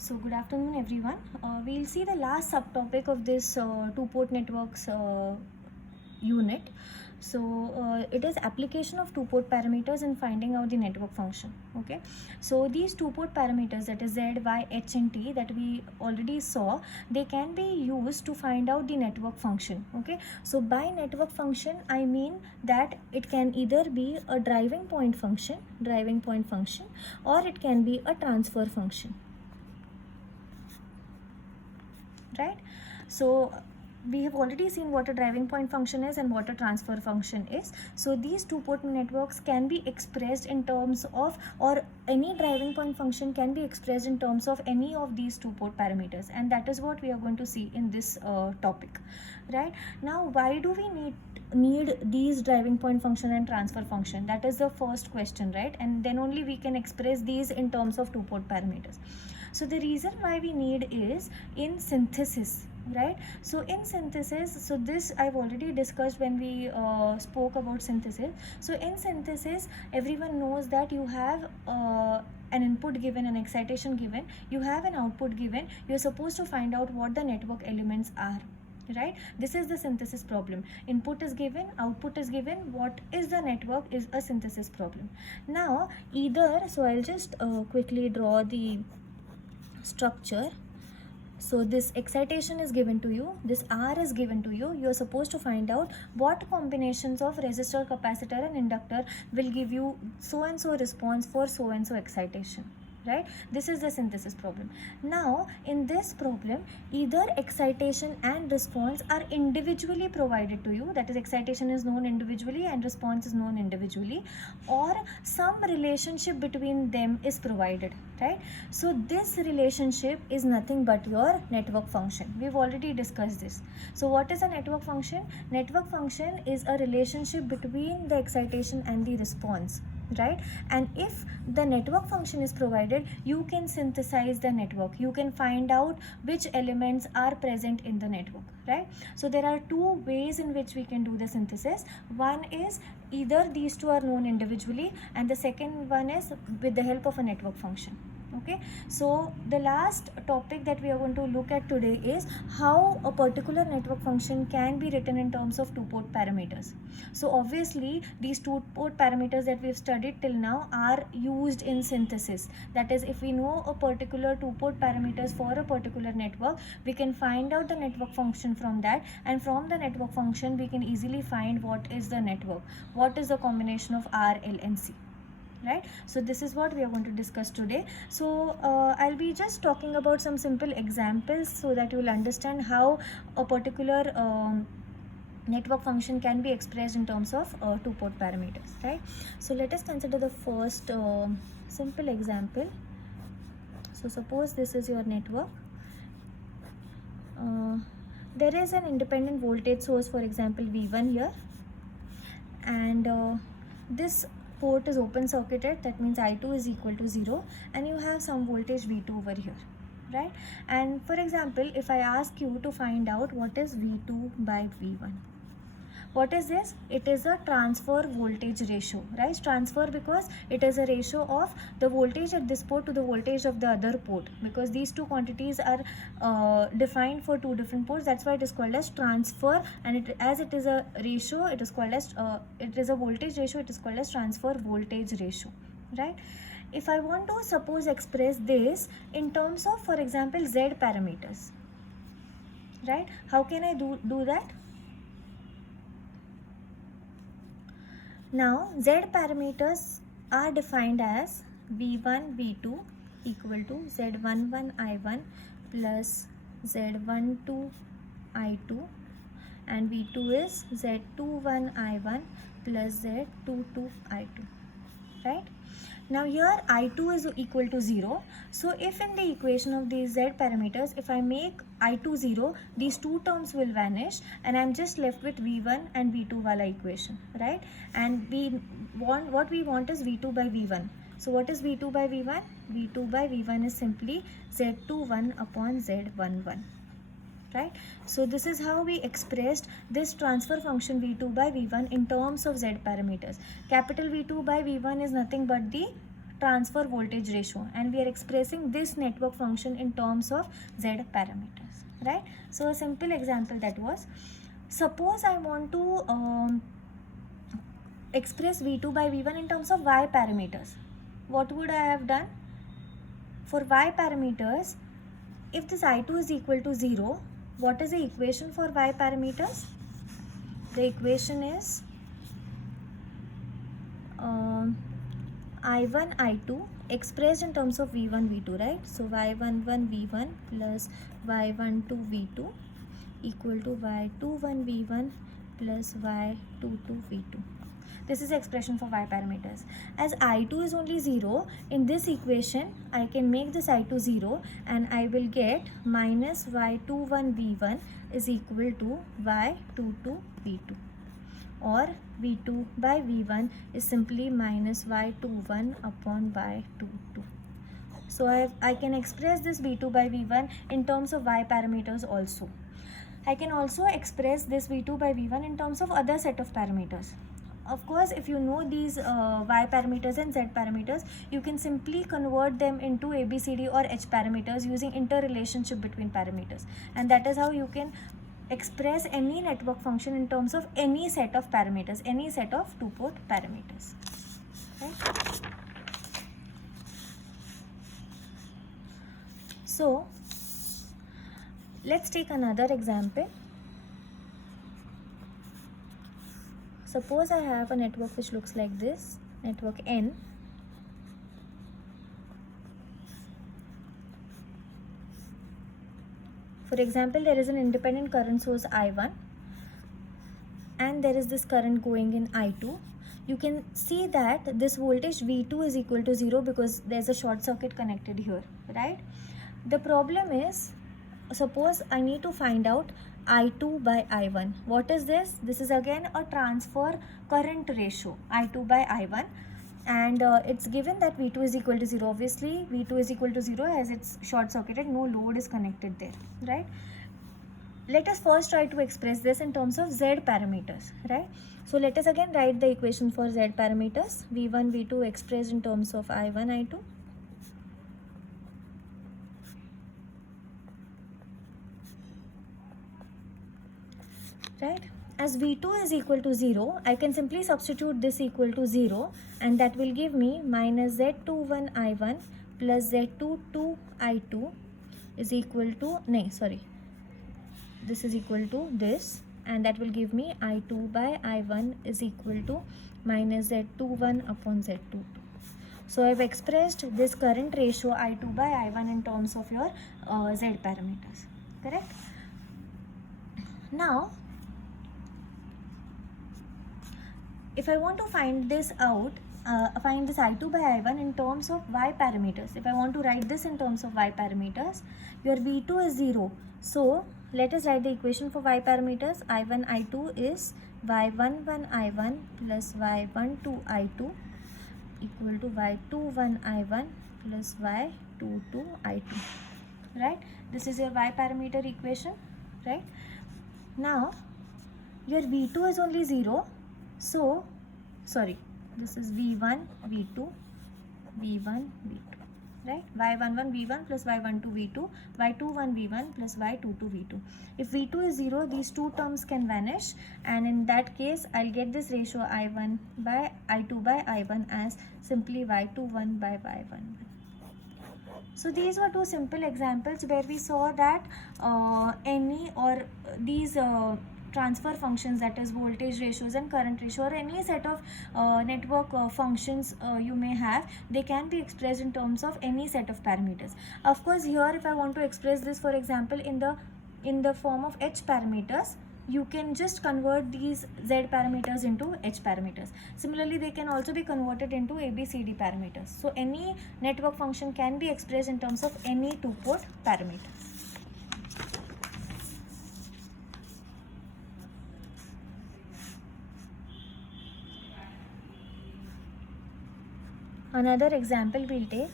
So good afternoon everyone. We'll see the last subtopic of this two-port networks unit. So it is application of two-port parameters in finding out the network function. Okay, so these two-port parameters, that is Z, Y, H and T, that we already saw, they can be used to find out the network function. Okay, so by network function I mean that it can either be a driving point function, or it can be a transfer function, right? So we have already seen what a driving point function is and what a transfer function is. So these two-port networks can be expressed in terms of, or any driving point function can be expressed in terms of any of these two-port parameters, and that is what we are going to see in this topic. Right now, why do we need these driving point function and transfer function? That is the first question, right? And then only we can express these in terms of two-port parameters. So the reason why we need is in synthesis, right? So in synthesis, so this I've already discussed when we spoke about synthesis. So in synthesis, everyone knows that you have an input given, an excitation given, you have an output given, you're supposed to find out what the network elements are, right? This is the synthesis problem. Input is given, output is given, what is the network is a synthesis problem. Now either, so I'll just quickly draw the structure. So this excitation is given to you, this R is given to you, you are supposed to find out what combinations of resistor, capacitor and inductor will give you so and so response for so and so excitation, right? This is the synthesis problem. Now in this problem, either excitation and response are individually provided to you, that is excitation is known individually and response is known individually, or some relationship between them is provided, right? So this relationship is nothing but your network function. We've already discussed this. So what is a network function? Network function is a relationship between the excitation and the response, right? And if the network function is provided, you can synthesize the network, you can find out which elements are present in the network, right? So there are two ways in which we can do the synthesis. One is either these two are known individually, and the second one is with the help of a network function. Okay, so the last topic that we are going to look at today is how a particular network function can be written in terms of two-port parameters. So obviously these two-port parameters that we've studied till now are used in synthesis. That is, if we know a particular two-port parameters for a particular network, we can find out the network function from that, and from the network function we can easily find what is the network, what is the combination of R, L and C. Right, so this is what we are going to discuss today. So I'll be just talking about some simple examples so that you will understand how a particular network function can be expressed in terms of two-port parameters, right? So let us consider the first simple example. So suppose this is your network. There is an independent voltage source, for example V1 here, and this port is open circuited, that means I2 is equal to 0, and you have some voltage V2 over here, right? And for example, if I ask you to find out what is V2 by V1, what is this? It is a transfer voltage ratio, right? Transfer because it is a ratio of the voltage at this port to the voltage of the other port, because these two quantities are defined for two different ports. That's why it is called as transfer, and as it is a ratio, it is called as it is a voltage ratio, it is called as transfer voltage ratio, right? If I want to suppose express this in terms of, for example, Z parameters, right? How can I do that? Now Z parameters are defined as V1 V2 equal to Z11 I1 plus Z12 I2, and V2 is Z21 I1 plus Z22 I2, right? Now here I2 is equal to 0. So if in the equation of these Z parameters, if I make I2 0, these two terms will vanish and I'm just left with V1 and V2 wala equation, right? And what we want is V2 by V1. So what is V2 by V1? V2 by V1 is simply Z21 upon Z11. Right, so this is how we expressed this transfer function V2 by V1 in terms of Z parameters. Capital V2 by V1 is nothing but the transfer voltage ratio, and we are expressing this network function in terms of Z parameters, right? So a simple example that was, suppose I want to express V2 by V1 in terms of Y parameters. What would I have done? For Y parameters, if this I2 is equal to 0, what is the equation for Y parameters? The equation is I1 I2 expressed in terms of V1 V2, right? So Y11 V1 plus Y12 V2 equal to Y21 V1 plus Y22 V2. This is the expression for Y parameters. As I2 is only 0, in this equation I can make this I2 0, and I will get minus Y21 V1 is equal to Y22 V2, or V2 by V1 is simply minus Y21 upon Y22. So I can express this V2 by V1 in terms of Y parameters also. I can also express this V2 by V1 in terms of other set of parameters. Of course, if you know these Y parameters and Z parameters, you can simply convert them into ABCD or H parameters using interrelationship between parameters, and that is how you can express any network function in terms of any set of parameters, any set of two-port parameters, right? So let's take another example. Suppose I have a network which looks like this, network N. For example, there is an independent current source I1, and there is this current going in I2. You can see that this voltage V2 is equal to 0 because there's a short circuit connected here, right? The problem is, suppose I need to find out I2 by I1. What is this? This is again a transfer current ratio, I2 by I1, and it's given that V2 is equal to 0. Obviously V2 is equal to 0 as it's short circuited, no load is connected there, right? Let us first try to express this in terms of Z parameters, right? So let us again write the equation for Z parameters. V1 V2 expressed in terms of I1 I2, right? As V2 is equal to 0, I can simply substitute this equal to 0, and that will give me minus Z21 I1 plus Z22 I2 is equal to, this is equal to this, and that will give me I2 by I1 is equal to minus Z21 upon Z22. So I've expressed this current ratio I2 by I1 in terms of your Z parameters, correct? Now, if I want to find this out, find this I2 by I1 in terms of Y parameters, if I want to write this in terms of Y parameters, your V2 is 0. So let us write the equation for Y parameters. I1 I2 is Y11 I1 plus Y12 I2 equal to Y21 I1 plus Y22 I2, right? This is your Y parameter equation, right? Now your V2 is only 0, so this is V1 V2 V1 V2, right? Y11 V1 plus Y12 V2, Y21 V1 plus Y22 V2. If V2 is 0, these two terms can vanish, and in that case I'll get this ratio I1 by I2 by I1 as simply Y21 by Y11. So these were two simple examples where we saw that these transfer functions, that is voltage ratios and current ratio, or any set of network functions you may have, they can be expressed in terms of any set of parameters. Of course, here if I want to express this, for example, in the form of H parameters, you can just convert these Z parameters into H parameters. Similarly, they can also be converted into ABCD parameters. So any network function can be expressed in terms of any two-port parameters. Another example we'll take.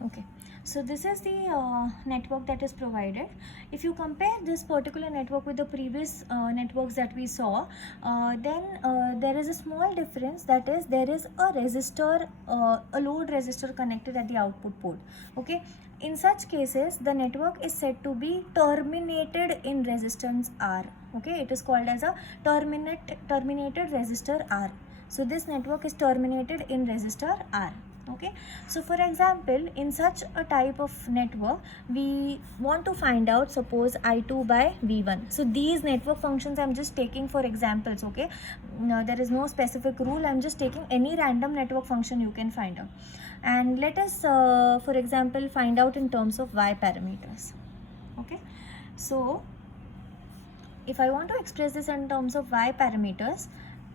Okay, so this is the network that is provided. If you compare this particular network with the previous networks that we saw, then there is a small difference, that is there is a resistor, a load resistor connected at the output port. Okay, in such cases the network is said to be terminated in resistance R. Okay, it is called as a terminated resistor R. So this network is terminated in resistor R. Okay, so for example, in such a type of network we want to find out, suppose I2 by V1. So these network functions I'm just taking for examples. Okay, now there is no specific rule, I'm just taking any random network function you can find out, and let us for example find out in terms of Y parameters. Okay, so if I want to express this in terms of Y parameters,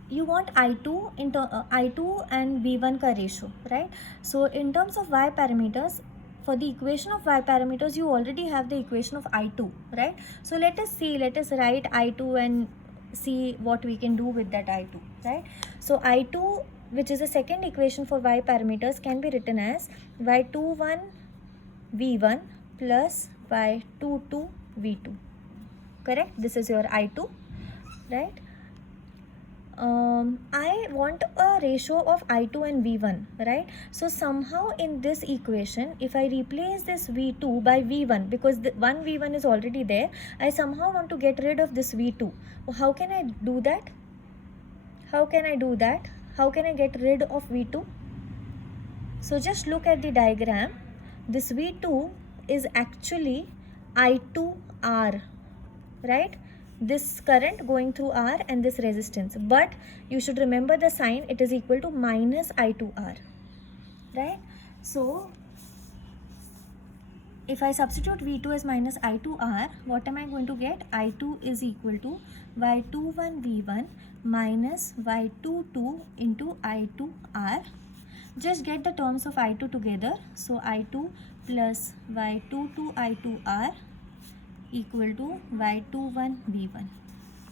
you want I2 into I2 and V1 ka ratio, right? So in terms of Y parameters, for the equation of Y parameters you already have the equation of I2, right? So let us write I2 and see what we can do with that I2, right? So I2, which is the second equation for Y parameters, can be written as Y21 V1 plus Y22 V2. Correct? This is your I2, right? I want a ratio of I2 and V1, right? So somehow in this equation, if I replace this V2 by V1, because the one V1 is already there, I somehow want to get rid of this V2. How can I do that? How can I do that? How can I get rid of V2? So just look at the diagram. This V2 is actually I2R, right? This current going through R and this resistance, but you should remember the sign, it is equal to minus I2R, right? So if I substitute V2 as minus I2R, what am I going to get? I2 is equal to Y21 V1 minus Y22 into I2R. Just get the terms of I2 together. So I2 plus Y22 I2R equal to Y21 V1,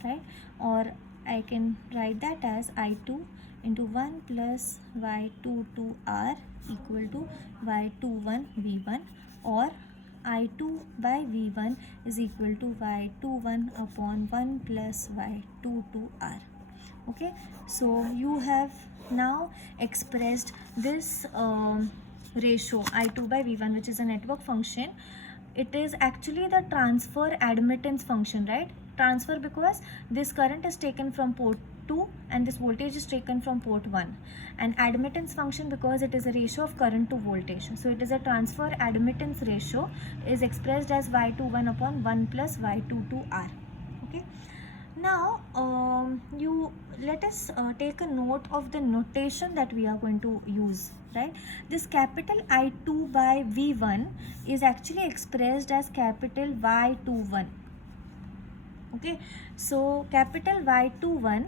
right? Or I can write that as I2 into 1 plus Y22R equal to Y21 V1, or I2 by V1 is equal to Y21 upon 1 plus Y22R. Okay, so you have now expressed this ratio I2 by V1, which is a network function. It is actually the transfer admittance function, right? Transfer because this current is taken from port 2 and this voltage is taken from port 1, and admittance function because it is a ratio of current to voltage. So it is a transfer admittance ratio, is expressed as Y21 upon 1 plus Y22R. Okay, now let us take a note of the notation that we are going to use, right? This capital I2 by V1 is actually expressed as capital Y21. Okay, so capital Y21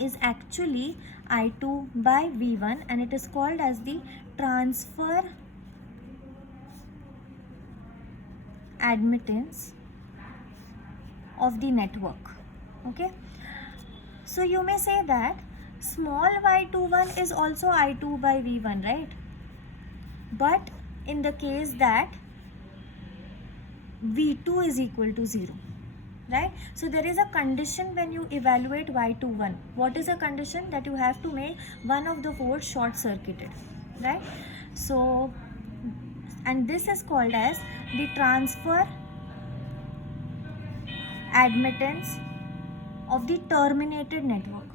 is actually I2 by V1 and it is called as the transfer admittance of the network. Okay, so you may say that small y21 is also I2 by V1, right? But in the case that V2 is equal to 0, right? So there is a condition when you evaluate y21. What is a condition? That you have to make one of the ports short circuited, right? So, and this is called as the transfer admittance of the terminated network.